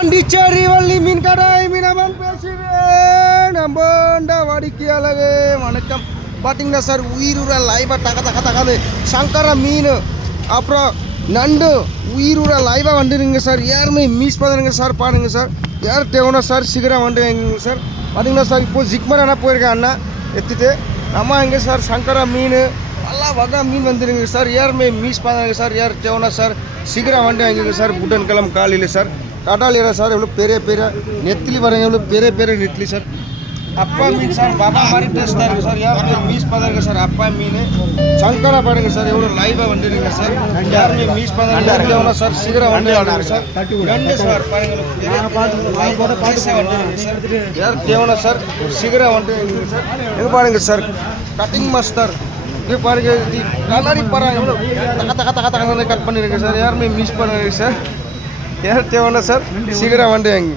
பாண்டிச்சேரி வள்ளி மீன் கடை மீனவன் பேசுவேன். நம்பண்டா வாடிக்கையாளரே வணக்கம். பார்த்தீங்கன்னா சார் உயிருற லைவாக தக்காது சங்கரா மீன் அப்புறம் நண்டு உயிருற லைவாக வந்துடுங்க சார். யாருமே மிஸ் பண்ணுங்க சார். பாருங்க சார் யார் தேவனா சார் சீக்கிரம் வந்துடுங்க சார். பார்த்தீங்கன்னா சார் இப்போ ஜிக்மர் அண்ணா போயிருக்கேன் அண்ணா எடுத்துட்டு நம்ம எங்கே சார் சங்கரா மீன் நல்லா வகை மீன் வந்துடுங்க சார். யாருமே மிஸ் பண்ணுங்க சார். யார் தேவனா சார் சீக்கிரம் வந்துடுங்க சார். புதன்கிழமை காலையில் சார் கடலில் சார் எவ்வளோ பெரிய பெரிய நெத்திலி வரங்க எவ்வளோ பெரிய பெரிய நெத்திலி சார். அப்பா மீன் சார் பாபா மாதிரி டேஸ்ட்டாக இருக்குது சார். யாருமே மிஸ் பண்ணுங்க சார். அப்பா மீன் சங்கரா பாருங்க சார் எவ்வளோ லைவாக வந்துடுங்க சார். யாருமே மிஸ் பண்ணுங்க சார். சீக்கிரம் வந்துடுங்க சார். ரெண்டு சார் பாருங்க யார் தேவனா சார் சீக்கிரம் வந்துடுங்க சார். எங்கே பாருங்க சார் கட்டிங் மாஸ்டர் இது பாருங்க கண்ணாடி பாருங்க எவ்வளோ தக்க கட் பண்ணிடுங்க சார். யாருமே மிஸ் பண்ணுங்க சார். யார் தேவைன்னா சார் சீக்கிரம் வந்துடுங்க.